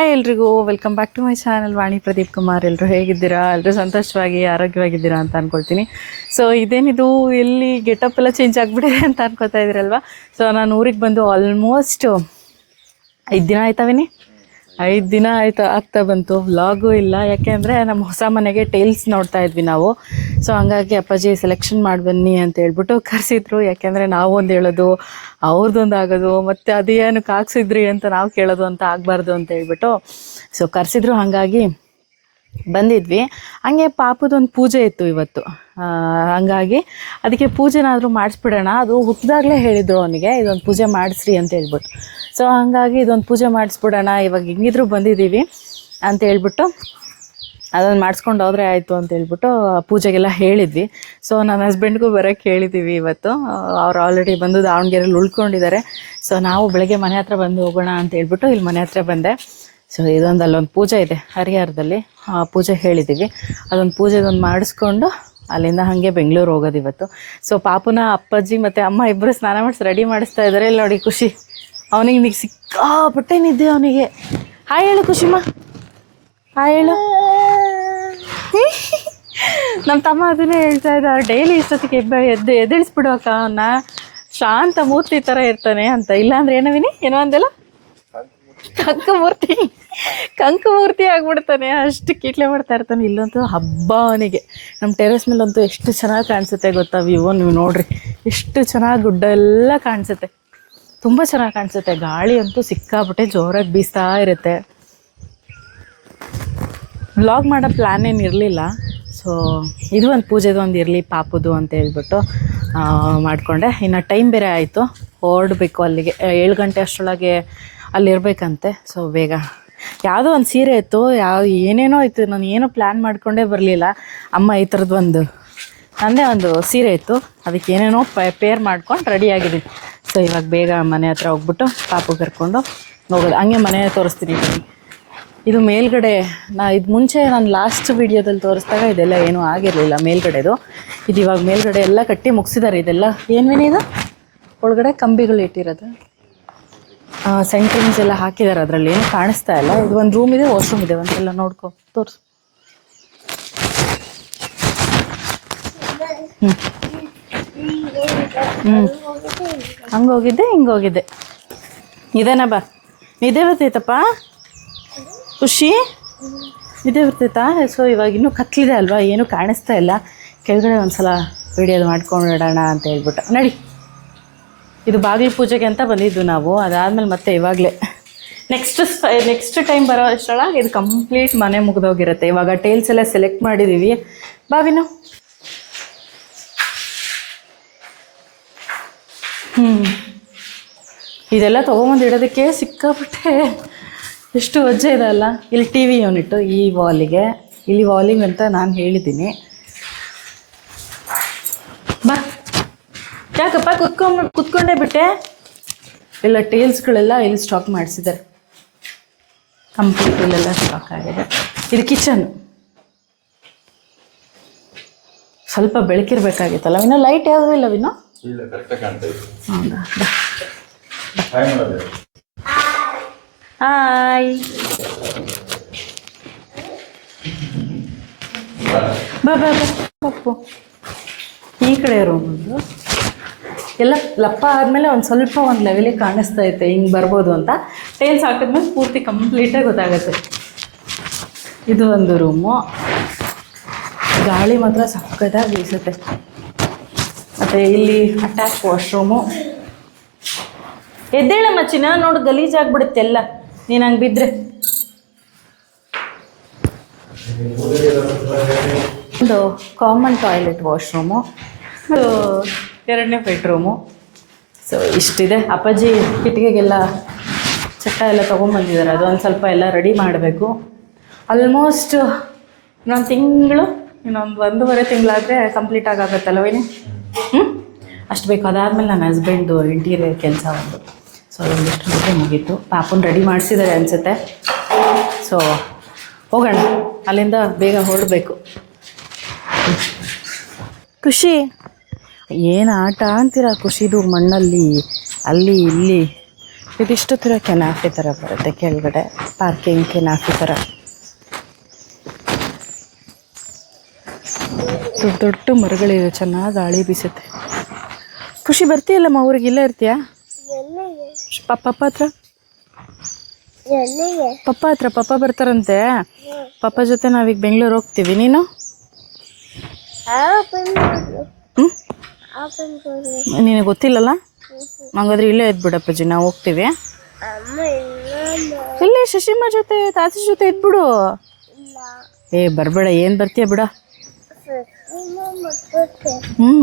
Hi ಎಲ್ರಿಗೂ welcome back to my channel Vani Pradeep Kumar. ಎಲ್ಲರೂ ಹೇಗಿದ್ದೀರಾ? ಎಲ್ಲರೂ ಸಂತೋಷವಾಗಿ ಆರೋಗ್ಯವಾಗಿದ್ದೀರಾ ಅಂತ ಅಂದ್ಕೊಳ್ತೀನಿ. ಸೊ ಇದೇನಿದು ಎಲ್ಲಿ ಗೆಟಪ್ ಎಲ್ಲ ಚೇಂಜ್ ಆಗಿಬಿಟ್ಟಿದೆ ಅಂತ ಅನ್ಕೋತಾ ಇದ್ದೀರಲ್ವ. ಸೊ ನಾನು ಊರಿಗೆ ಬಂದು ಆಲ್ಮೋಸ್ಟ್ 5 ದಿನ ಆಯ್ತಾವಿನಿ. 5 ದಿನ ಆಗ್ತಾ ಬಂತು. ವ್ಲಾಗು ಇಲ್ಲ, ಯಾಕೆ ಅಂದರೆ ನಮ್ಮ ಹೊಸ ಮನೆಗೆ ಟೇಲ್ಸ್ ನೋಡ್ತಾ ಇದ್ವಿ ನಾವು. ಸೊ ಹಂಗಾಗಿ ಅಪ್ಪಾಜಿ ಸೆಲೆಕ್ಷನ್ ಮಾಡಿ ಬನ್ನಿ ಅಂತ ಹೇಳ್ಬಿಟ್ಟು ಕರೆಸಿದ್ರು. ಯಾಕೆಂದರೆ ನಾವು ಒಂದು ಹೇಳೋದು, ಅವ್ರದ್ದೊಂದು ಆಗೋದು, ಮತ್ತು ಅದೇನಕ್ಕೆ ಹಾಕ್ಸಿದ್ರಿ ಅಂತ ನಾವು ಕೇಳೋದು ಅಂತ ಆಗಬಾರ್ದು ಅಂತ ಹೇಳ್ಬಿಟ್ಟು ಸೊ ಕರೆಸಿದ್ರು. ಹಾಗಾಗಿ ಬಂದಿದ್ವಿ. ಹಂಗೆ ಪಾಪದೊಂದು ಪೂಜೆ ಇತ್ತು ಇವತ್ತು. ಹಂಗಾಗಿ ಅದಕ್ಕೆ ಪೂಜೆನಾದರೂ ಮಾಡಿಸ್ಬಿಡೋಣ. ಅದು ಹುಟ್ಟಿದಾಗಲೇ ಹೇಳಿದರು ಅವನಿಗೆ, ಇದೊಂದು ಪೂಜೆ ಮಾಡಿಸ್ರಿ ಅಂತ ಹೇಳ್ಬಿಟ್ಟು. ಸೊ ಹಾಗಾಗಿ ಇದೊಂದು ಪೂಜೆ ಮಾಡಿಸ್ಬಿಡೋಣ, ಇವಾಗ ಹೆಂಗಿದ್ರು ಬಂದಿದ್ದೀವಿ ಅಂತ ಹೇಳ್ಬಿಟ್ಟು ಅದನ್ನು ಮಾಡಿಸ್ಕೊಂಡು ಹೋದರೆ ಆಯಿತು ಅಂತ ಹೇಳ್ಬಿಟ್ಟು ಪೂಜೆಗೆಲ್ಲ ಹೇಳಿದ್ವಿ. ಸೊ ನನ್ನ ಹಸ್ಬೆಂಡ್ಗೂ ಬರೋಕ್ಕೆ ಹೇಳಿದ್ದೀವಿ ಇವತ್ತು. ಅವ್ರು ಆಲ್ರೆಡಿ ಬಂದು ದಾವಣಗೆರೆಯಲ್ಲಿ ಉಳ್ಕೊಂಡಿದ್ದಾರೆ. ಸೊ ನಾವು ಬೆಳಗ್ಗೆ ಮನೆ ಹತ್ರ ಬಂದು ಹೋಗೋಣ ಅಂತ ಹೇಳ್ಬಿಟ್ಟು ಇಲ್ಲಿ ಮನೆ ಹತ್ರ ಬಂದೆ. ಸೊ ಅಲ್ಲೊಂದು ಪೂಜೆ ಇದೆ ಹರಿಹರದಲ್ಲಿ, ಆ ಪೂಜೆ ಹೇಳಿದ್ದೀವಿ. ಅದೊಂದು ಪೂಜೆದೊಂದು ಮಾಡಿಸ್ಕೊಂಡು ಅಲ್ಲಿಂದ ಹಾಗೆ ಬೆಂಗಳೂರು ಹೋಗೋದು ಇವತ್ತು. ಸೊ ಪಾಪುನ ಅಪ್ಪಾಜಿ ಮತ್ತು ಅಮ್ಮ ಇಬ್ಬರು ಸ್ನಾನ ಮಾಡಿಸಿ ರೆಡಿ ಮಾಡಿಸ್ತಾ ಇದ್ದಾರೆ. ಇಲ್ಲಿ ನೋಡಿ ಖುಷಿ, ಅವನಿಗೆ ಸಿಕ್ಕಾಪಟ್ಟೆ ನಿದ್ದೆ ಅವನಿಗೆ. ಹಾಯ್ ಹೇಳು ಖುಷಿಮ್ಮ, ಹಾಯ್ ಹೇಳು. ನಮ್ಮ ತಮ್ಮ ಅದನ್ನೇ ಹೇಳ್ತಾ ಇದ್ದಾರೆ, ಡೈಲಿ ಇಷ್ಟೊತ್ತಿಗೆ ಎದ್ದೇಳಿಸ್ಬಿಡುವಕ್ಕ ಅವನ್ನ, ಶಾಂತ ಮೂರ್ತಿ ಥರ ಇರ್ತಾನೆ ಅಂತ. ಇಲ್ಲಾಂದ್ರೆ ಏನವಿನಿ ಏನೋ ಅಂದೆಲ್ಲ ಕಂಕಮೂರ್ತಿ ಆಗ್ಬಿಡ್ತಾನೆ, ಅಷ್ಟು ಕೀಟ್ಲೆ ಮಾಡ್ತಾ ಇರ್ತಾನೆ. ಇಲ್ಲಂತೂ ಹಬ್ಬ ಅವನಿಗೆ. ನಮ್ಮ ಟೆರೆಸ್ ಮೇಲಂತೂ ಎಷ್ಟು ಚೆನ್ನಾಗಿ ಕಾಣಿಸುತ್ತೆ ಗೊತ್ತಾ ವ್ಯೂ. ನೀವು ನೋಡ್ರಿ ಎಷ್ಟು ಚೆನ್ನಾಗಿ ಗುಡ್ಡ ಎಲ್ಲ ಕಾಣಿಸುತ್ತೆ, ತುಂಬ ಚೆನ್ನಾಗಿ ಕಾಣಿಸುತ್ತೆ. ಗಾಳಿ ಅಂತೂ ಸಿಕ್ಕಾಬಿಟ್ಟೆ ಜೋರಾಗಿ ಬೀಸ್ತಾ ಇರುತ್ತೆ. ವ್ಲಾಗ್ ಮಾಡೋ ಪ್ಲ್ಯಾನ್ ಏನು ಇರಲಿಲ್ಲ. ಸೊ ಇದು ಒಂದು ಪೂಜೆದೊಂದು ಇರಲಿ ಪಾಪುದು ಅಂತ ಹೇಳ್ಬಿಟ್ಟು ಮಾಡಿಕೊಂಡೆ. ಇನ್ನು ಟೈಮ್ ಬೇರೆ ಆಯಿತು, ಹೊರಡಬೇಕು ಅಲ್ಲಿಗೆ. 7 ಗಂಟೆ ಅಷ್ಟರೊಳಗೆ ಅಲ್ಲಿರ್ಬೇಕಂತೆ. ಸೊ ಬೇಗ ಯಾವುದೋ ಒಂದು ಸೀರೆ ಇತ್ತು, ಏನೇನೋ ಇತ್ತು, ನಾನು ಏನೋ ಪ್ಲ್ಯಾನ್ ಮಾಡಿಕೊಂಡೇ ಬರಲಿಲ್ಲ. ಅಮ್ಮ ಈ ಥರದ್ದು ನನ್ನದೇ ಒಂದು ಸೀರೆ ಇತ್ತು, ಅದಕ್ಕೆ ಏನೇನೋ ಪೇರ್ ಮಾಡ್ಕೊಂಡು ರೆಡಿಯಾಗಿದ್ದೀನಿ. ಸೊ ಇವಾಗ ಬೇಗ ಮನೆ ಹತ್ರ ಹೋಗ್ಬಿಟ್ಟು ಪಾಪು ಕರ್ಕೊಂಡು ಹೋಗೋದು. ಹಂಗೆ ಮನೆ ತೋರಿಸ್ತೀನಿ. ಇದು ಮೇಲ್ಗಡೆ ಇದು ಮುಂಚೆ ನಾನು ಲಾಸ್ಟ್ ವೀಡಿಯೋದಲ್ಲಿ ತೋರಿಸಿದಾಗ ಇದೆಲ್ಲ ಏನೂ ಆಗಿರಲಿಲ್ಲ ಮೇಲ್ಗಡೆದು. ಇದು ಇವಾಗ ಮೇಲ್ಗಡೆ ಎಲ್ಲ ಕಟ್ಟಿ ಮುಗಿಸಿದ್ದಾರೆ. ಇದೆಲ್ಲ ಏನೇನು ಇದು ಒಳಗಡೆ ಕಂಬಿಗಳು ಇಟ್ಟಿರೋದು, ಸೆಂಟ್ರಿಂಗ್ಸ್ ಎಲ್ಲ ಹಾಕಿದ್ದಾರೆ. ಅದರಲ್ಲಿ ಏನು ಕಾಣಿಸ್ತಾ ಇಲ್ಲ. ಇದು ಒಂದು ರೂಮ್ ಇದೆ, ವಾಶ್ರೂಮ್ ಇದೆ, ಒಂದೆಲ್ಲ ನೋಡ್ಕೊ ತೋರಿಸು. ಹಂಗೋಗಿದ್ದೆ ಹಿಂಗೋಗಿದ್ದೆ. ಇದೇನಾ ಬಾ, ನಿದ್ದೆ ಬರ್ತೈತಪ್ಪ ಖುಷಿ, ನಿದ್ದೆ ಬರ್ತೈತಾ? ಸೊ ಇವಾಗ ಇನ್ನೂ ಕತ್ಲಿದೆ ಅಲ್ವಾ, ಏನೂ ಕಾಣಿಸ್ತಾ ಇಲ್ಲ. ಕೆಳಗಡೆ ಒಂದು ಸಲ ವಿಡಿಯೋದು ಮಾಡ್ಕೊಂಡಿಡೋಣ ಅಂತ ಹೇಳ್ಬಿಟ್ಟು ನಡಿ. ಇದು ಬಾಗಿಲು ಪೂಜೆಗೆ ಅಂತ ಬಂದಿದ್ದು ನಾವು. ಅದಾದಮೇಲೆ ಮತ್ತೆ ಇವಾಗಲೇ ನೆಕ್ಸ್ಟ್ ಟೈಮ್ ಬರೋ ಅಷ್ಟರೊಳಗೆ ಇದು ಕಂಪ್ಲೀಟ್ ಮನೆ ಮುಗಿದೋಗಿರುತ್ತೆ. ಇವಾಗ ಟೇಲ್ಸ್ ಎಲ್ಲ ಸೆಲೆಕ್ಟ್ ಮಾಡಿದ್ದೀವಿ. ಬಾವಿನು ಇದೆಲ್ಲ ತೊಗೊಂಬಂದು ಇಡೋದಕ್ಕೆ ಸಿಕ್ಕಾಪಟ್ಟೆ ಎಷ್ಟು ವಜ್ಜೆ ಇದೆ ಅಲ್ಲ. ಇಲ್ಲಿ ಟಿ ವಿ ಯೂನಿಟ್ಟು ಈ ವಾಲಿಗೆ, ಇಲ್ಲಿ ವಾಲಿಂಗ್ ಅಂತ ನಾನು ಹೇಳಿದ್ದೀನಿ. ಬಾ, ಯಾಕಪ್ಪ ಕುತ್ಕೊಂಡೇ ಬಿಟ್ಟೆ. ಎಲ್ಲ ಟೇಲ್ಸ್ಗಳೆಲ್ಲ ಇಲ್ಲಿ ಸ್ಟಾಕ್ ಮಾಡಿಸಿದ್ದಾರೆ, ಕಂಪ್ಲೀಟ್ ಇಲ್ಲೆಲ್ಲ ಸ್ಟಾಕ್ ಆಗಿದೆ. ಇದು ಕಿಚನ್. ಸ್ವಲ್ಪ ಬೆಳಕಿರ್ಬೇಕಾಗಿತ್ತಲ್ಲ ವಿನೋ, ಲೈಟ್ ಯಾವುದೂ ಇಲ್ಲ ವಿನೋ. ಹೌದಾ, ಹಾಯ್ ಬಾ ಬಾ ಬಾ ಪಪ್ಪು. ಈ ಕಡೆ ರೂಮೊಂದು ಎಲ್ಲ ಲಪ್ಪ ಆದಮೇಲೆ ಒಂದು ಲೆವೆಲಿಗೆ ಕಾಣಿಸ್ತಾ ಐತೆ ಹಿಂಗೆ ಬರ್ಬೋದು ಅಂತ. ಟೇಲ್ಸ್ ಹಾಕಿದ್ಮೇಲೆ ಪೂರ್ತಿ ಕಂಪ್ಲೀಟಾಗಿ ಗೊತ್ತಾಗುತ್ತೆ. ಇದು ಒಂದು ರೂಮು, ಗಾಳಿ ಮಾತ್ರ ಸಕ್ಕತ್ತಾಗಿ ಬೀಸುತ್ತೆ. ಮತ್ತು ಇಲ್ಲಿ ಅಟ್ಯಾಚ್ ವಾಶ್ರೂಮು. ಎದ್ದೇಳ ಮಚ್ಚಿನ, ನೋಡು ಗಲೀಜಾಗ್ಬಿಡುತ್ತೆ ಎಲ್ಲ ನೀನು ಹಂಗೆ ಬಿದ್ದರೆ. ಒಂದು ಕಾಮನ್ ಟಾಯ್ಲೆಟ್ ವಾಶ್ರೂಮು, ಒಂದು 2ನೇ ಬೆಡ್ರೂಮು. ಸೊ ಇಷ್ಟಿದೆ. ಅಪ್ಪಾಜಿ ಕಿಟಿಕಿಗೆಲ್ಲ ಚಟ್ಟ ಎಲ್ಲ ತೊಗೊಂಬಂದಿದ್ದಾರೆ. ಅದೊಂದು ಸ್ವಲ್ಪ ಎಲ್ಲ ರೆಡಿ ಮಾಡಬೇಕು. ಆಲ್ಮೋಸ್ಟ್ ಇನ್ನೊಂದು ತಿಂಗಳು, ಇನ್ನೊಂದು 1.5 ತಿಂಗಳಾದರೆ ಕಂಪ್ಲೀಟ್ ಆಗುತ್ತಲ್ಲವೇನೆ. ಅಷ್ಟು ಬೇಕು. ಅದಾದಮೇಲೆ ನನ್ನ ಹಸ್ಬೆಂಡು ಇಂಟೀರಿಯರ್ ಕೆಲಸ ಒಂದು. ಸೊ ಅದೊಂದಿಷ್ಟು ಜೊತೆ ಮುಗೀತು. ಪಾಪುನ ರೆಡಿ ಮಾಡಿಸಿದ್ದಾರೆ ಅನಿಸುತ್ತೆ. ಸೊ ಹೋಗೋಣ, ಅಲ್ಲಿಂದ ಬೇಗ ಹೊರಡಬೇಕು. ಖುಷಿ ಏನು ಆಟ ಅಂತೀರ ಖುಷಿದು, ಮಣ್ಣಲ್ಲಿ ಅಲ್ಲಿ ಇಲ್ಲಿ ಇದಿಷ್ಟು ಥರ ಕೆನಾಫಿ ಥರ ಬರುತ್ತೆ ಕೆಳಗಡೆ, ಪಾರ್ಕಿಂಗ್ ಕೆನಾಫಿ ಥರ. ದೊಡ್ಡ ದೊಡ್ಡ ಮರಗಳಿವೆ, ಚೆನ್ನಾಗಿ ಗಾಳಿ ಬೀಸುತ್ತೆ. ಖುಷಿ ಬರ್ತೀಯಲ್ಲಮ್ಮ ಊರಿಗೆ, ಇಲ್ಲೇ ಇರ್ತೀಯಾ? ಪಪ್ಪ ಹತ್ರ ಪಪ್ಪ ಬರ್ತಾರಂತೆ. ಪಪ್ಪ ಜೊತೆ ನಾವೀಗ ಬೆಂಗಳೂರು ಹೋಗ್ತೀವಿ. ನೀನು? ನಿನಗೆ ಗೊತ್ತಿಲ್ಲಲ್ಲ? ಹಂಗಾದ್ರೆ ಇಲ್ಲೇ ಇದ್ಬಿಡಪ್ಪಾಜಿ, ನಾವು ಹೋಗ್ತೀವಿ. ಇಲ್ಲೇ ಶಶಿಮ್ಮ ಜೊತೆ ತಾತಿ ಜೊತೆ ಇದ್ಬಿಡು. ಬರಬೇಡ, ಏನು ಬರ್ತೀಯ ಬಿಡ.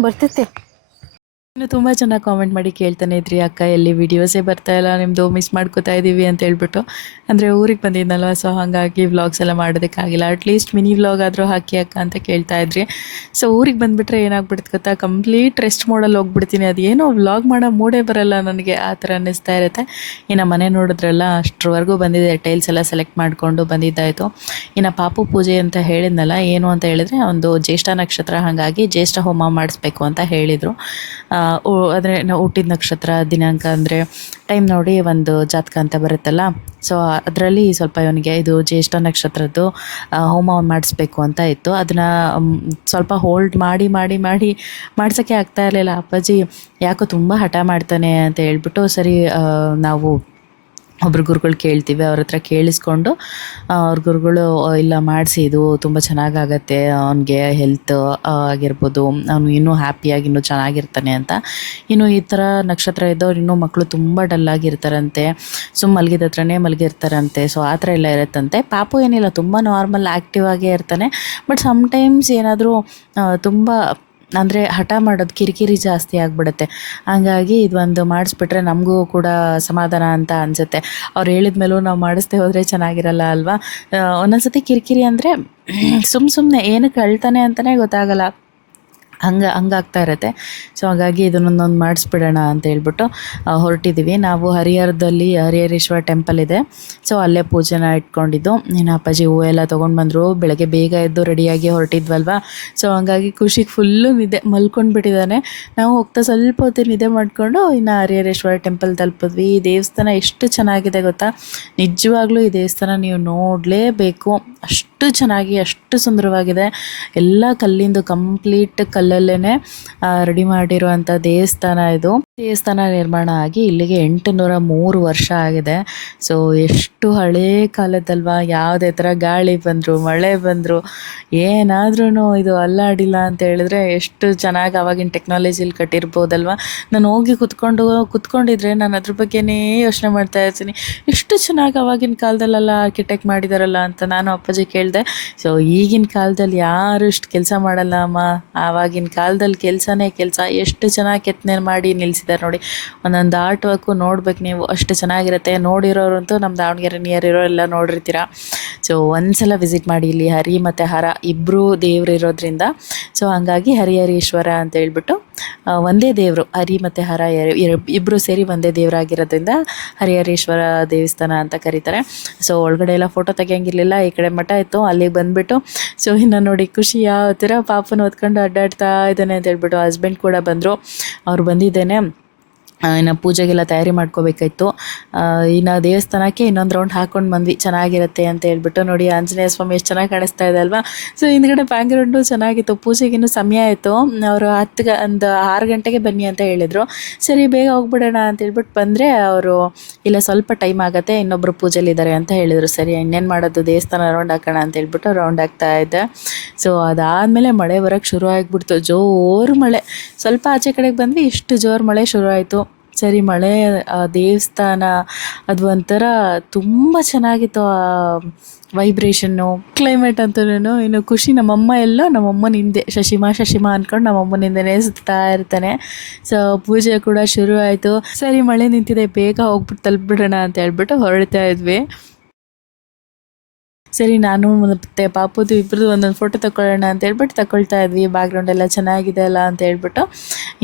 ಬರ್ತೈತೆ. ಇನ್ನು ತುಂಬ ಚೆನ್ನಾಗಿ ಕಾಮೆಂಟ್ ಮಾಡಿ ಕೇಳ್ತಾನೆ ಇದ್ರಿ, ಅಕ್ಕ ಎಲ್ಲಿ ವೀಡಿಯೋಸೇ ಬರ್ತಾಯಿಲ್ಲ ನಿಮ್ಮದು, ಮಿಸ್ ಮಾಡ್ಕೋತಾ ಇದ್ದೀವಿ ಅಂತ ಹೇಳ್ಬಿಟ್ಟು. ಅಂದರೆ ಊರಿಗೆ ಬಂದಿದ್ನಲ್ವ, ಸೊ ಹಾಗಾಗಿ ವ್ಲಾಗ್ಸ್ ಎಲ್ಲ ಮಾಡೋದಕ್ಕಾಗಿಲ್ಲ. ಅಟ್ಲೀಸ್ಟ್ ಮಿನಿ ವ್ಲಾಗ್ ಆದರೂ ಹಾಕಿ ಅಕ್ಕ ಅಂತ ಕೇಳ್ತಾ ಇದ್ರಿ. ಸೊ ಊರಿಗೆ ಬಂದುಬಿಟ್ರೆ ಏನಾಗ್ಬಿಡುತ್ತೆ ಗೊತ್ತಾ, ಕಂಪ್ಲೀಟ್ ರೆಸ್ಟ್ ಮೋಡಲ್ಲಿ ಹೋಗ್ಬಿಡ್ತೀನಿ. ಅದೇನೋ ವ್ಲಾಗ್ ಮಾಡೋ ಮೂಡೇ ಬರೋಲ್ಲ ನನಗೆ, ಆ ಥರ ಅನ್ನಿಸ್ತಾ ಇರುತ್ತೆ. ಇನ್ನು ಮನೆ ನೋಡಿದ್ರಲ್ಲ, ಅಷ್ಟರವರೆಗೂ ಬಂದಿದೆ, ಟೈಲ್ಸ್ ಎಲ್ಲ ಸೆಲೆಕ್ಟ್ ಮಾಡಿಕೊಂಡು ಬಂದಿದ್ದಾಯಿತು. ಇನ್ನು ಪಾಪು ಪೂಜೆ ಅಂತ ಹೇಳಿದ್ನಲ್ಲ, ಏನು ಅಂತ ಹೇಳಿದ್ರೆ ಒಂದು ಜ್ಯೇಷ್ಠ ನಕ್ಷತ್ರ, ಹಾಗಾಗಿ ಜ್ಯೇಷ್ಠ ಹೋಮ ಮಾಡಿಸ್ಬೇಕು ಅಂತ ಹೇಳಿದರು. ಅಂದರೆ ನಾವು ಹುಟ್ಟಿದ ನಕ್ಷತ್ರ ದಿನಾಂಕ ಅಂದರೆ ಟೈಮ್ ನೋಡಿ ಒಂದು ಜಾತಕ ಅಂತ ಬರುತ್ತಲ್ಲ, ಸೊ ಅದರಲ್ಲಿ ಸ್ವಲ್ಪ ಇವನಿಗೆ ಇದು ಜ್ಯೇಷ್ಠ ನಕ್ಷತ್ರದ್ದು ಹೋಮ ಮಾಡಿಸ್ಬೇಕು ಅಂತ ಇತ್ತು. ಅದನ್ನು ಸ್ವಲ್ಪ ಹೋಲ್ಡ್ ಮಾಡಿ ಮಾಡಿ ಮಾಡಿ ಮಾಡ್ಸೋಕ್ಕೆ ಆಗ್ತಾ ಇರಲಿಲ್ಲ. ಅಪ್ಪಾಜಿ ಯಾಕೋ ತುಂಬ ಹಠ ಮಾಡ್ತಾನೆ ಅಂತ ಹೇಳ್ಬಿಟ್ಟು, ಸರಿ ನಾವು ಒಬ್ರು ಗುರುಗಳು ಕೇಳ್ತೀವಿ, ಅವ್ರ ಹತ್ರ ಕೇಳಿಸ್ಕೊಂಡು ಅವ್ರ ಗುರುಗಳು ಇಲ್ಲ ಮಾಡಿಸಿ, ಇದು ತುಂಬ ಚೆನ್ನಾಗಾಗತ್ತೆ, ಅವನಿಗೆ ಹೆಲ್ತ್ ಆಗಿರ್ಬೋದು, ಅವನು ಇನ್ನೂ ಹ್ಯಾಪಿಯಾಗಿ ಇನ್ನೂ ಚೆನ್ನಾಗಿರ್ತಾನೆ ಅಂತ. ಇನ್ನು ಈ ಥರ ನಕ್ಷತ್ರ ಇದ್ದವ್ರು ಇನ್ನೂ ಮಕ್ಕಳು ತುಂಬ ಡಲ್ಲಾಗಿರ್ತಾರಂತೆ, ಮಲಗಿದ ಹತ್ರನೇ ಮಲಗಿರ್ತಾರಂತೆ. ಸೊ ಆ ಥರ ಎಲ್ಲ ಇರುತ್ತಂತೆ. ಪಾಪು ಏನಿಲ್ಲ, ತುಂಬ ನಾರ್ಮಲ್ ಆ್ಯಕ್ಟಿವ್ ಆಗೇ ಇರ್ತಾನೆ. ಬಟ್ ಸಮ್ಟೈಮ್ಸ್ ಏನಾದರೂ ತುಂಬ ಅಂದರೆ ಹಠ ಮಾಡೋದು, ಕಿರಿಕಿರಿ ಜಾಸ್ತಿ ಆಗಿಬಿಡುತ್ತೆ. ಹಂಗಾಗಿ ಇದೊಂದು ಮಾಡಿಸ್ಬಿಟ್ರೆ ನಮಗೂ ಕೂಡ ಸಮಾಧಾನ ಅಂತ ಅನಿಸುತ್ತೆ. ಅವ್ರು ಹೇಳಿದ ಮೇಲೂ ನಾವು ಮಾಡಿಸ್ದೆ ಹೋದರೆ ಚೆನ್ನಾಗಿರಲ್ಲ ಅಲ್ವಾ. ಒಂದೊಂದು ಸತಿ ಕಿರಿಕಿರಿ ಅಂದರೆ ಸುಮ್ಮನೆ ಏನಕ್ಕೆ ಅಳ್ತಾನೆ ಅಂತಲೇ ಗೊತ್ತಾಗಲ್ಲ, ಹಂಗಾಗ್ತಾ ಇರುತ್ತೆ. ಸೊ ಹಾಗಾಗಿ ಇದನ್ನೊಂದೊಂದು ಮಾಡಿಸ್ಬಿಡೋಣ ಅಂತ ಹೇಳ್ಬಿಟ್ಟು ಹೊರಟಿದ್ದೀವಿ. ನಾವು ಹರಿಹರದಲ್ಲಿ ಹರಿಹರೇಶ್ವರ ಟೆಂಪಲ್ ಇದೆ, ಸೊ ಅಲ್ಲೇ ಪೂಜೆನ ಇಟ್ಕೊಂಡಿದ್ದು. ಇನ್ನು ಅಪ್ಪಾಜಿ ಹೂವೆಲ್ಲ ತೊಗೊಂಡು ಬಂದರು. ಬೆಳಗ್ಗೆ ಬೇಗ ಎದ್ದು ರೆಡಿಯಾಗಿ ಹೊರಟಿದ್ವಲ್ವ, ಸೊ ಹಂಗಾಗಿ ಖುಷಿಗೆ ಫುಲ್ಲು ನಿದ್ದೆ ಮಲ್ಕೊಂಡ್ಬಿಟ್ಟಿದ್ದಾನೆ. ನಾವು ಹೋಗ್ತಾ ಸ್ವಲ್ಪ ಹೊತ್ತು ನಿದ್ದೆ ಮಾಡಿಕೊಂಡು ಇನ್ನು ಹರಿಹರೇಶ್ವರ ಟೆಂಪಲ್ ತಲುಪಿದ್ವಿ. ಈ ದೇವಸ್ಥಾನ ಎಷ್ಟು ಚೆನ್ನಾಗಿದೆ ಗೊತ್ತಾ, ನಿಜವಾಗ್ಲೂ ಈ ದೇವಸ್ಥಾನ ನೀವು ನೋಡಲೇಬೇಕು. ಅಷ್ಟು ಚೆನ್ನಾಗಿ, ಅಷ್ಟು ಸುಂದರವಾಗಿದೆ. ಎಲ್ಲ ಕಲ್ಲಿಂದು, ಕಂಪ್ಲೀಟ್ ಕಲ್ಲಲ್ಲೇ ರೆಡಿ ಮಾಡಿರುವಂಥ ದೇವಸ್ಥಾನ ಇದು. ದೇವಸ್ಥಾನ ನಿರ್ಮಾಣ ಆಗಿ ಇಲ್ಲಿಗೆ 803 ವರ್ಷ ಆಗಿದೆ. ಸೊ ಎಷ್ಟು ಹಳೇ ಕಾಲದಲ್ವಾ, ಯಾವುದೇ ಥರ ಗಾಳಿ ಬಂದರು ಮಳೆ ಬಂದರು ಏನಾದ್ರೂ ಇದು ಅಲ್ಲಾಡಿಲ್ಲ ಅಂತ ಹೇಳಿದ್ರೆ ಎಷ್ಟು ಚೆನ್ನಾಗಿ ಆವಾಗಿನ ಟೆಕ್ನಾಲಜಿಲಿ ಕಟ್ಟಿರ್ಬೋದಲ್ವ. ನಾನು ಹೋಗಿ ಕುತ್ಕೊಂಡಿದ್ರೆ ನಾನು ಅದ್ರ ಬಗ್ಗೆನೇ ಯೋಚನೆ ಮಾಡ್ತಾ ಇರ್ತೀನಿ, ಎಷ್ಟು ಚೆನ್ನಾಗಿ ಆವಾಗಿನ ಕಾಲದಲ್ಲೆಲ್ಲ ಆರ್ಕಿಟೆಕ್ಟ್ ಮಾಡಿದಾರಲ್ಲ ಅಂತ ನಾನು ಅಪ್ಪಾಜಿ ಕೇಳಿದೆ. ಸೊ ಈಗಿನ ಕಾಲದಲ್ಲಿ ಯಾರು ಇಷ್ಟು ಕೆಲಸ ಮಾಡಲ್ಲ ಅಮ್ಮ, ಆವಾಗಿನ ಕಾಲದಲ್ಲಿ ಕೆಲಸನೇ ಕೆಲಸ. ಎಷ್ಟು ಚೆನ್ನಾಗಿ ಕೆತ್ತನೆ ಮಾಡಿ ನಿಲ್ಲಿಸಿದ್ದಾರೆ ನೋಡಿ, ಒಂದೊಂದು ಆರ್ಟ್ ವರ್ಕು ನೋಡ್ಬೇಕು ನೀವು, ಅಷ್ಟು ಚೆನ್ನಾಗಿರುತ್ತೆ. ನೋಡಿರೋರಂತೂ ನಮ್ಮ ದಾವಣಗೆರೆ ನಿಯರ್ ಇರೋ ಎಲ್ಲ ನೋಡಿರ್ತೀರ. ಸೊ ಒಂದ್ಸಲ ವಿಸಿಟ್ ಮಾಡಿ. ಇಲ್ಲಿ ಹರಿ ಮತ್ತು ಹರ ಇಬ್ಬರು ದೇವ್ರು ಇರೋದ್ರಿಂದ, ಸೊ ಹಂಗಾಗಿ ಹರಿಹರೇಶ್ವರ ಅಂತ ಹೇಳ್ಬಿಟ್ಟು ಒಂದೇ ದೇವರು, ಹರಿ ಮತ್ತು ಹರ ಇಬ್ಬರು ಸೇರಿ ಒಂದೇ ದೇವರಾಗಿರೋದ್ರಿಂದ ಹರಿಹರೇಶ್ವರ ದೇವಸ್ಥಾನ ಅಂತ ಕರೀತಾರೆ. ಸೊ ಒಳಗಡೆ ಎಲ್ಲ ಫೋಟೋ ತೆಗಿಯಂಗಿರಲಿಲ್ಲ, ಈ ಕಡೆ ಮಠ ಇತ್ತು, ಅಲ್ಲಿಗೆ ಬಂದುಬಿಟ್ಟು ಸೊ ಇನ್ನು ನೋಡಿ ಖುಷಿ ಯಾವ ಥರ ಪಾಪನ ಹೊತ್ಕೊಂಡು ಅಡ್ಡಾಡ್ತಾ ಇದ್ದಾನೆ ಅಂತ ಹೇಳ್ಬಿಟ್ಟು ಹಸ್ಬೆಂಡ್ ಕೂಡ ಬಂದರು. ಅವ್ರು ಬಂದಿದ್ದೇನೆ. ಇನ್ನು ಪೂಜೆಗೆಲ್ಲ ತಯಾರಿ ಮಾಡ್ಕೋಬೇಕಾಯ್ತು. ಇನ್ನು ದೇವಸ್ಥಾನಕ್ಕೆ ಇನ್ನೊಂದು ರೌಂಡ್ ಹಾಕ್ಕೊಂಡು ಬಂದ್ವಿ, ಚೆನ್ನಾಗಿರುತ್ತೆ ಅಂತ ಹೇಳ್ಬಿಟ್ಟು. ನೋಡಿ ಆಂಜನೇಯ ಸ್ವಾಮಿ ಎಷ್ಟು ಚೆನ್ನಾಗಿ ಕಾಣಿಸ್ತಾ ಇದೆ ಅಲ್ವಾ. ಸೊ ಹಿಂದ್ಗಡೆ ಬ್ಯಾಕ್ಗ್ರೌಂಡು ಚೆನ್ನಾಗಿತ್ತು. ಪೂಜೆಗಿನ್ನೂ ಸಮಯ ಆಯಿತು, ಅವರು 6 ಗಂಟೆಗೆ ಬನ್ನಿ ಅಂತ ಹೇಳಿದರು. ಸರಿ ಬೇಗ ಹೋಗ್ಬಿಡೋಣ ಅಂತ ಹೇಳ್ಬಿಟ್ಟು ಬಂದರೆ ಅವರು ಇಲ್ಲ ಸ್ವಲ್ಪ ಟೈಮ್ ಆಗುತ್ತೆ, ಇನ್ನೊಬ್ಬರು ಪೂಜೆಲಿದ್ದಾರೆ ಅಂತ ಹೇಳಿದರು. ಸರಿ ಇನ್ನೇನು ಮಾಡೋದು, ದೇವಸ್ಥಾನ ರೌಂಡ್ ಹಾಕೋಣ ಅಂತ ಹೇಳ್ಬಿಟ್ಟು ರೌಂಡ್ ಆಗ್ತಾ ಇದ್ದೆ. ಸೊ ಅದಾದಮೇಲೆ ಮಳೆ ಬರೋಕ್ಕೆ ಶುರು ಆಗಿಬಿಡ್ತು, ಜೋರು ಮಳೆ. ಸ್ವಲ್ಪ ಆಚೆ ಕಡೆಗೆ ಬಂದ್ವಿ, ಇಷ್ಟು ಜೋರು ಮಳೆ ಶುರು ಆಯಿತು. ಸರಿ ಮಳೆ, ದೇವಸ್ಥಾನ ಅದು ಒಂಥರ ತುಂಬ ಚೆನ್ನಾಗಿತ್ತು. ಆ ವೈಬ್ರೇಷನ್ನು, ಕ್ಲೈಮೇಟ್ ಅಂತೂ. ಇನ್ನು ಖುಷಿ ನಮ್ಮಮ್ಮನ ಹಿಂದೆ ಶಶಿಮಾ ಅಂದ್ಕೊಂಡು ನಮ್ಮಮ್ಮನ ಹಿಂದೆನೇ ಸುತ್ತಾ ಇರ್ತಾನೆ. ಸೊ ಪೂಜೆ ಕೂಡ ಶುರು ಆಯಿತು. ಸರಿ ಮಳೆ ನಿಂತಿದೆ, ಬೇಗ ಹೋಗ್ಬಿಟ್ಟು ತಲುಪಿಬಿಡೋಣ ಅಂತ ಹೇಳ್ಬಿಟ್ಟು ಹೊರಡ್ತಾ ಇದ್ವಿ. ಸರಿ ನಾನು ಮತ್ತು ಪಾಪುದು ಇಬ್ಬರದು ಒಂದೊಂದು ಫೋಟೋ ತಗೊಳ್ಳೋಣ ಅಂತ ಹೇಳ್ಬಿಟ್ಟು ತಗೊಳ್ತಾ ಇದ್ವಿ. ಬ್ಯಾಕ್ಗ್ರೌಂಡ್ ಎಲ್ಲ ಚೆನ್ನಾಗಿದೆ ಅಲ್ಲ ಅಂತ ಹೇಳ್ಬಿಟ್ಟು.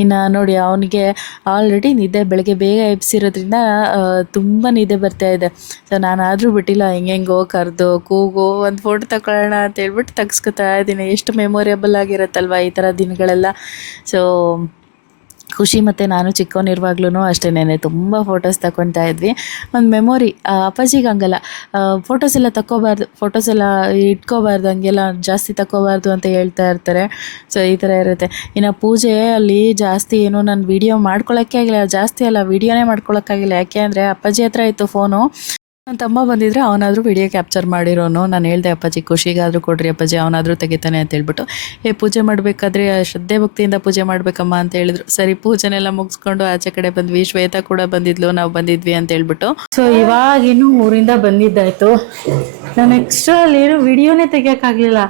ಇನ್ನು ನೋಡಿ ಅವನಿಗೆ ಆಲ್ರೆಡಿ ನಿದ್ದೆ, ಬೆಳಗ್ಗೆ ಬೇಗ ಎಬ್ಸಿರೋದ್ರಿಂದ ತುಂಬ ನಿದ್ದೆ ಬರ್ತಾಯಿದೆ. ಸೊ ನಾನಾದರೂ ಬಿಟ್ಟಿಲ್ಲ, ಹೆಂಗೆಂಗೋ ಕರೆದು ಕೂಗು ಒಂದು ಫೋಟೋ ತಗೊಳ್ಳೋಣ ಅಂತ ಹೇಳ್ಬಿಟ್ಟು ತೆಗ್ಸ್ಕೊತಾ ಇದ್ದೀನಿ. ಎಷ್ಟು ಮೆಮೊರೇಬಲ್ ಆಗಿರುತ್ತಲ್ವ ಈ ಥರ ದಿನಗಳೆಲ್ಲ. ಸೊ ಖುಷಿ ಮತ್ತು ನಾನು ಚಿಕ್ಕವನಿರುವಾಗ್ಲೂ ಅಷ್ಟೇನೆ ತುಂಬ ಫೋಟೋಸ್ ತಗೊತಾ ಇದ್ವಿ. ಒಂದು ಮೆಮೊರಿ ಅಪ್ಪಾಜಿಗೆ ಹಂಗಲ್ಲ, ಫೋಟೋಸ್ ಎಲ್ಲ ತಗೋಬಾರ್ದು, ಫೋಟೋಸ್ ಎಲ್ಲ ಇಟ್ಕೋಬಾರ್ದು, ಹಂಗೆಲ್ಲ ಜಾಸ್ತಿ ತಗೋಬಾರ್ದು ಅಂತ ಹೇಳ್ತಾ ಇರ್ತಾರೆ. ಸೊ ಈ ಥರ ಇರುತ್ತೆ. ಇನ್ನು ಪೂಜೆ ಅಲ್ಲಿ ಜಾಸ್ತಿ ಏನು ನಾನು ವೀಡಿಯೋ ಮಾಡ್ಕೊಳ್ಳೋಕ್ಕೆ ಆಗಿಲ್ಲ, ಜಾಸ್ತಿ ಅಲ್ಲ ವೀಡಿಯೋನೇ ಮಾಡ್ಕೊಳ್ಳೋಕ್ಕಾಗಿಲ್ಲ. ಯಾಕೆ ಅಂದರೆ ಅಪ್ಪಾಜಿ ಹತ್ರ ಇತ್ತು ಫೋನು. ನನ್ನ ತಮ್ಮ ಬಂದಿದ್ದರೆ ಅವನಾದರೂ ವಿಡಿಯೋ ಕ್ಯಾಪ್ಚರ್ ಮಾಡಿರೋನು. ನಾನು ಹೇಳಿದೆ ಅಪ್ಪಾಜಿ ಖುಷಿಗಾದರೂ ಕೊಡ್ರಿ ಅಪ್ಪಾಜಿ, ಅವನಾದರೂ ತೆಗಿತಾನೆ ಅಂತ ಹೇಳ್ಬಿಟ್ಟು. ಪೂಜೆ ಮಾಡಬೇಕಾದ್ರೆ ಶ್ರದ್ಧೆ ಭಕ್ತಿಯಿಂದ ಪೂಜೆ ಮಾಡಬೇಕಮ್ಮ ಅಂತ ಹೇಳಿದ್ರು. ಸರಿ ಪೂಜೆನೆಲ್ಲ ಮುಗಿಸ್ಕೊಂಡು ಆಚೆ ಕಡೆ ಬಂದ್ವಿ. ಶ್ವೇತಾ ಕೂಡ ಬಂದಿದ್ಲು, ನಾವು ಬಂದಿದ್ವಿ ಅಂತ ಹೇಳ್ಬಿಟ್ಟು. ಸೊ ಇವಾಗಿನ್ನು ಊರಿಂದ ಬಂದಿದ್ದಾಯಿತು. ನಾನು ಎಕ್ಸ್ಟ್ರಾ ಅಲ್ಲಿ ಏನು ವಿಡಿಯೋನೇ ತೆಗಿಯೋಕ್ಕಾಗಲಿಲ್ಲ.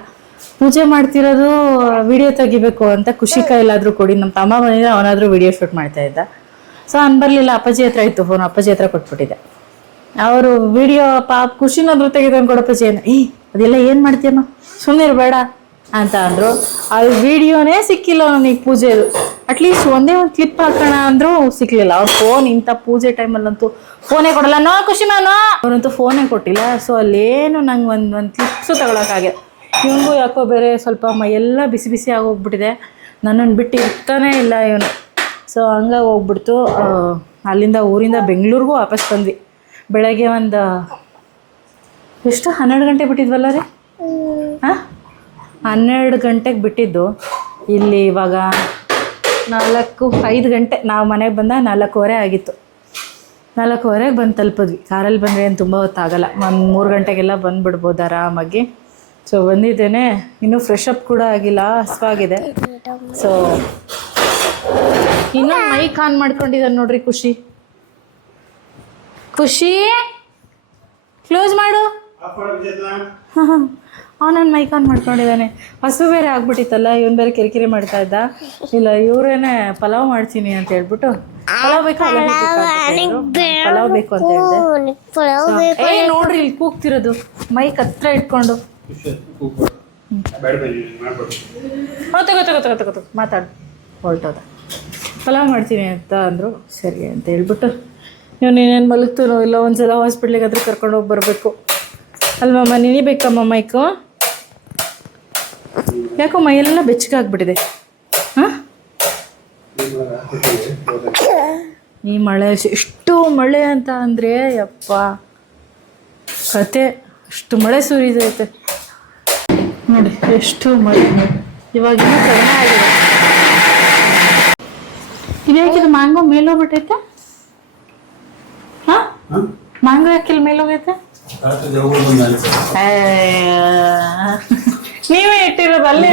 ಪೂಜೆ ಮಾಡ್ತಿರೋದು ವಿಡಿಯೋ ತೆಗಿಬೇಕು ಅಂತ ಖುಷಿ ಕೈಲಾದರೂ ಕೊಡಿ. ನಮ್ಮ ತಮ್ಮ ಬಂದಿದ್ದರೆ ಅವನಾದರೂ ವಿಡಿಯೋ ಶೂಟ್ ಮಾಡ್ತಾ ಇದ್ದ. ಸೊ ಅವ್ನು ಬರಲಿಲ್ಲ, ಅಪ್ಪಾಜಿ ಹತ್ರ ಇತ್ತು ಫೋನ್, ಅಪ್ಪಾಜಿ ಹತ್ರ ಕೊಟ್ಬಿಟ್ಟಿದ್ದೆ. ಅವರು ವಿಡಿಯೋ ಖುಷಿನಾದ್ರು ತೆಗೆದು ಕೊಡಪ್ಪಾಜಿ ಅದೆಲ್ಲ ಏನು ಮಾಡ್ತೀಯಮ್ಮ, ಸುಮ್ಮನೆ ಇರಬೇಡ ಅಂತ ಅಂದರು. ಅದು ವಿಡಿಯೋನೇ ಸಿಕ್ಕಿಲ್ಲ ನನಗೆ ಪೂಜೆದು. ಅಟ್ಲೀಸ್ಟ್ ಒಂದೇ ಒಂದು ಕ್ಲಿಪ್ ಹಾಕೋಣ ಅಂದರೂ ಸಿಕ್ಕಲಿಲ್ಲ. ಅವ್ರ ಫೋನ್ ಇಂಥ ಪೂಜೆ ಟೈಮಲ್ಲಂತೂ ಫೋನೇ ಕೊಡಲ್ಲ. ನೋ ಖುಷಿ ನಾನು ಅವರಂತೂ ಫೋನೇ ಕೊಟ್ಟಿಲ್ಲ. ಸೊ ಅಲ್ಲೇನು ನಂಗೆ ಒಂದು ಕ್ಲಿಪ್ಸು ತಗೊಳಕ್ಕಾಗೆ. ಇವನಿಗೂ ಯಾಕೋ ಬೇರೆ ಸ್ವಲ್ಪ ಮೈಯೆಲ್ಲ ಬಿಸಿ ಬಿಸಿ ಆಗೋಗ್ಬಿಟ್ಟಿದೆ. ನನ್ನನ್ನು ಬಿಟ್ಟು ಇರ್ತಾನೇ ಇಲ್ಲ ಇವನು. ಸೊ ಹಂಗಾಗಿ ಹೋಗ್ಬಿಡ್ತು. ಅಲ್ಲಿಂದ ಊರಿಂದ ಬೆಂಗಳೂರಿಗೂ ವಾಪಸ್ ಬಂದ್ವಿ. ಬೆಳಗ್ಗೆ ಒಂದು ಎಷ್ಟು 12 ಗಂಟೆ ಬಿಟ್ಟಿದ್ವಲ್ಲ ರೀ? ಹಾಂ 12 ಗಂಟೆಗೆ ಬಿಟ್ಟಿದ್ದು. ಇಲ್ಲಿ ಇವಾಗ 4-5 ಗಂಟೆ, ನಾವು ಮನೆಗೆ ಬಂದ 4:15 ಆಗಿತ್ತು. 4:15ಗೆ ಬಂದು ತಲುಪಿದ್ವಿ. ಕಾರಲ್ಲಿ ಬಂದರೆ ಏನು ತುಂಬ ಹೊತ್ತಾಗಲ್ಲ, ಒಂದು 3 ಗಂಟೆಗೆಲ್ಲ ಬಂದುಬಿಡ್ಬೋದು ಆರಾಮಾಗಿ. ಸೊ ಬಂದಿದ್ದೇನೆ, ಇನ್ನೂ ಫ್ರೆಶ್ ಅಪ್ ಕೂಡ ಆಗಿಲ್ಲ, ಹಸ್ವಾಗಿದೆ. ಸೊ ಇನ್ನೂ ಮೈಕ್ ಆನ್ ಮಾಡ್ಕೊಂಡಿದ್ದಾನೆ ನೋಡ್ರಿ ಖುಷಿ. ಖುಷಿ ಕ್ಲೋಸ್ ಮಾಡು. ನನ್ನ ಮೈಕ್ ಆನ್ ಮಾಡ್ಕೊಂಡಿದ್ದಾನೆ. ಹಸು ಬೇರೆ ಆಗ್ಬಿಟ್ಟಿತ್ತಲ್ಲ, ಇವನು ಬೇರೆ ಕಿರಿಕಿರಿ ಮಾಡ್ತಾ ಇದ್ದ. ಇಲ್ಲ ಇವರೇನೆ ಪಲಾವ್ ಮಾಡ್ತೀನಿ ಅಂತ ಹೇಳ್ಬಿಟ್ಟು, ಪಲಾವ್ ಬೇಕು ಪಲಾವ್ ಬೇಕು ಅಂತ ಹೇಳಿದೆ. ನೋಡ್ರಿ ಇಲ್ಲಿ ಕೂಗ್ತಿರೋದು ಮೈಕ್ ಹತ್ರ ಇಟ್ಕೊಂಡು. ತಗೋ ಮಾತಾಡು. ಹೊರಟೋದ. ಪಲಾವ್ ಮಾಡ್ತೀನಿ ಅಂತ ಅಂದರು. ಸರಿ ಅಂತ ಹೇಳ್ಬಿಟ್ಟು ನೀನೇನು ಮಲಗ್ತೀನೋ ಇಲ್ಲ, ಒಂದ್ಸಲ ಹಾಸ್ಪಿಟ್ಲಿಗೆ ಆದರೂ ಕರ್ಕೊಂಡು ಹೋಗಿ ಬರಬೇಕು ಅಲ್ವಮ್ಮ? ನೆನಿಬೇಕಮ್ಮ ಮೈಕು. ಯಾಕೋ ಮೈಯೆಲ್ಲ ಬೆಚ್ಚಗಾಗ್ಬಿಟ್ಟಿದೆ. ಹಾಂ ಈ ಮಳೆ, ಎಷ್ಟು ಮಳೆ ಅಂತ ಅಂದರೆ ಯಪ್ಪ ಕತೆ. ಅಷ್ಟು ಮಳೆ ಸುರಿದೈತೆ ನೋಡಿ, ಎಷ್ಟು ಮಳೆ. ಇವಾಗ ಇನ್ನೂ ಕಡಿಮೆ ಆಗಿದೆ. ಇದ್ಯಾಕಿದು ಮ್ಯಾಂಗೋ ಮೇಲೋಗ್ಬಿಟ್ಟೈತೆ? ಹಾಂ ಮ್ಯಾಂಗೋ ಯಾಕಿಲ್ಲ ಮೇಲೋಗೈತೆ? ನೀವೇ ಇಟ್ಟಿರೋದು ಅಲ್ಲೇ.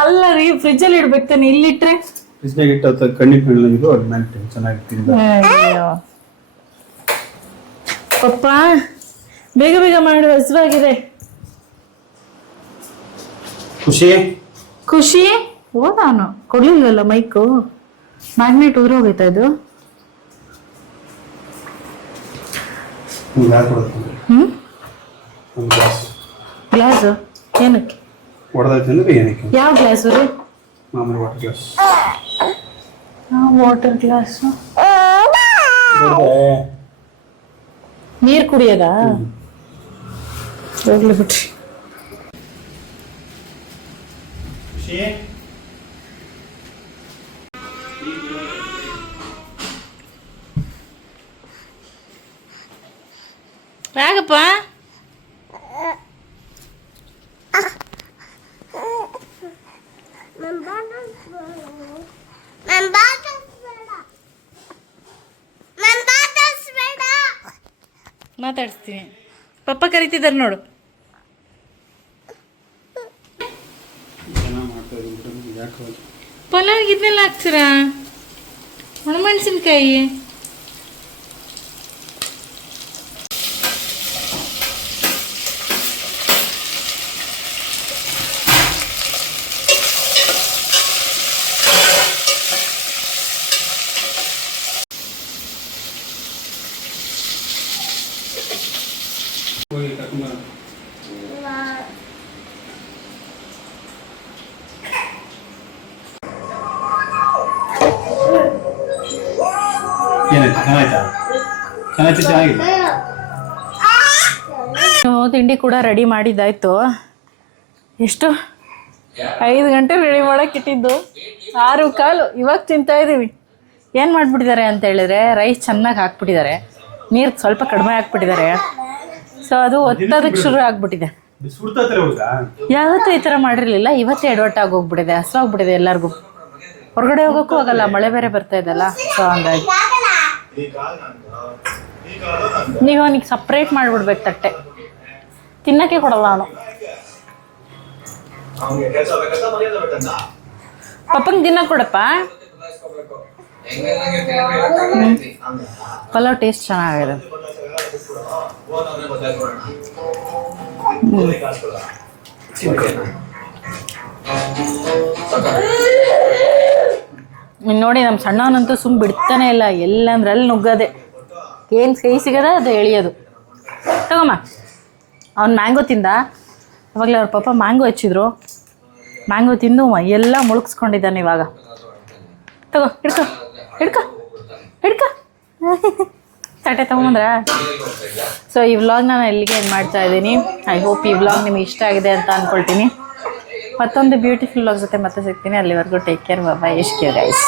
ಅಲ್ಲ ರೀ, ಫ್ರಿಜ್ಜಲ್ಲಿ ಇಡ್ಬೇಕು ತಾನೆ, ಇಲ್ಲಿಟ್ರೆ ಪಪ್ಪ ಬೇಗ ಬೇಗ ಮಾಡಿ, ಹಸಿವಾಗಿದೆ. ಖುಷಿ ಹೋದಾನು ಕೊಡ್ಲಿಲ್ಲಲ್ಲ ಮೈಕು. ಮ್ಯಾಗ್ನೆಟ್ ಊರೋಗೈತಾ ಇದು? ಗ್ಲಾಸ್ ಏನಕ್ಕೆ? ಯಾವ ಗ್ಲಾಸ್ ರೀ? Water glass. ನೀರು ಕುಡಿಯೋದಾ? ಹೋಗ್ಲಿ ಬಿಟ್ರಿ. ರಾಗಪ್ಪ ಮಾತಾಡಿಸ್ತೀನಿ. ಪಪ್ಪ ಕರಿತಿದ್ದಾರೆ ನೋಡು. ಪಲಾವ್ ಇದನ್ನೆಲ್ಲ ಹಾಕ್ತೀರಾ? ಒಣಮೆಣಸಿನ್ಕಾಯಿ ತಿಂಡಿ ಕೂಡ ರೆಡಿ ಮಾಡಿದ್ದಾಯ್ತು. ಎಷ್ಟು 5 ಗಂಟೆ ರೆಡಿ ಮಾಡೋಕೆ ಇಟ್ಟಿದ್ದು 6:15 ಇವಾಗ ತಿಂತಾ ಇದ್ದೀವಿ. ಏನು ಮಾಡಿಬಿಟ್ಟಿದ್ದಾರೆ ಅಂತ ಹೇಳಿದ್ರೆ ರೈಸ್ ಚೆನ್ನಾಗಿ ಹಾಕ್ಬಿಟ್ಟಿದ್ದಾರೆ, ನೀರು ಸ್ವಲ್ಪ ಕಡಿಮೆ ಹಾಕ್ಬಿಟ್ಟಿದ್ದಾರೆ. ಸೊ ಅದು ಒತ್ತೋದಕ್ಕೆ ಶುರು ಆಗ್ಬಿಟ್ಟಿದೆ. ಯಾವತ್ತೂ ಈ ಥರ ಮಾಡಿರಲಿಲ್ಲ, ಇವತ್ತೇ ಎಡವಟ್ಟಾಗಿ ಹೋಗ್ಬಿಟ್ಟಿದೆ, ಹಸುವಾಗ್ಬಿಟ್ಟಿದೆ ಎಲ್ಲರಿಗೂ. ಹೊರಗಡೆ ಹೋಗೋಕ್ಕೂ ಆಗಲ್ಲ, ಮಳೆ ಬೇರೆ ಬರ್ತಾ ಇದೆಯಲ್ಲ. ಸೊ ಹಂಗಾಗಿ ನೀವು ಅವನಿಗೆ ಸಪ್ರೇಟ್ ಮಾಡಿಬಿಡ್ಬೇಕು ತಟ್ಟೆ, ತಿನ್ನೋಕ್ಕೆ ಕೊಡಲ್ಲ ಅವನು. ಪಪ್ಪಂಗೆ ತಿನ್ನಕ್ಕೆ ಕೊಡಪ್ಪ. ಪಲಾವ್ ಟೇಸ್ಟ್ ಚೆನ್ನಾಗಿದೆ. ನೋಡಿ ನಮ್ಮ ಸಣ್ಣವನಂತೂ ಸುಮ್ಮ ಬಿಡ್ತಾನೆ ಇಲ್ಲ, ಎಲ್ಲಂದ್ರೆ ಅಲ್ಲಿ ನುಗ್ಗದೆ, ಏನು ಕೈ ಸಿಗದ ಅದು ಎಳಿಯೋದು. ತಗೊಮ್ಮ, ಅವ್ನು ಮ್ಯಾಂಗೋ ತಿಂದ. ಅವಾಗಲೇ ಅವ್ರ ಪಾಪ ಮ್ಯಾಂಗೋ ಹಚ್ಚಿದ್ರು, ಮ್ಯಾಂಗೋ ತಿಂದು ಎಲ್ಲ ಮುಳುಗಿಸ್ಕೊಂಡಿದ್ದಾನೆ ಇವಾಗ. ತಗೋ, ಹಿಡ್ಕೊ ಹಿಡ್ಕೊ ಹಿಡ್ಕೊ ತಟ್ಟೆ ತೊಗೊಂಬಂದ್ರ. ಸೊ ಈ ವ್ಲಾಗ್ನ ನಾನು ಎಲ್ಲಿಗೆ ಏನು ಮಾಡ್ತಾ ಇದ್ದೀನಿ. ಐ ಹೋಪ್ ಈ ವ್ಲಾಗ್ ನಿಮಗೆ ಇಷ್ಟ ಆಗಿದೆ ಅಂತ ಅಂದ್ಕೊಳ್ತೀನಿ. ಮತ್ತೊಂದು ಬ್ಯೂಟಿಫುಲ್ ವ್ಲಾಗ್ ಜೊತೆ ಮತ್ತೆ ಸಿಗ್ತೀನಿ. ಅಲ್ಲಿವರೆಗೂ ಟೇಕ್ ಕೇರ್, ಬಾಯ್, ಎಷ್ಟ್ ಕೇರ್ ಗೈಸ್.